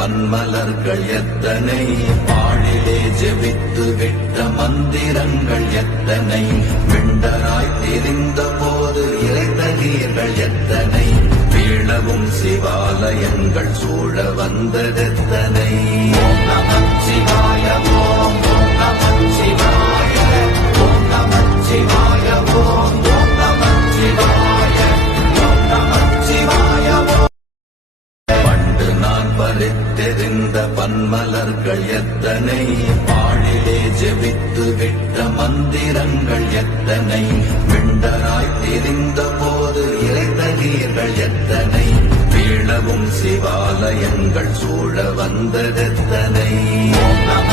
பன்மலர்கள் எத்தனை, பாழிலே ஜெபித்து விட்ட மந்திரங்கள் எத்தனை, விண்டராய் தெரிந்த போது இறைத்த நீர்கள் எத்தனை, வீழவும் சிவாலயங்கள் சூழ வந்ததெத்தனை. ஓம் நமச்சிவாய ஓம் ஓம் நமச்சிவாய ஓம் நமச்சிவாய ஓம் ஓம் நமச்சிவாய ஓம் நமச்சிவாய ஓம். பண்டு நான் பறித்தெறிந்த பன்மலர்கள் எத்தனை, பாழிலே ஜெபித்து விட்ட மந்திரங்கள் எத்தனை, விண்டராய் தெரிந்த போது இறைத்த நீர்கள் எத்தனை, வீழவும் சிவாலயங்கள் சூழ வந்ததெத்தனை. ஓம் நம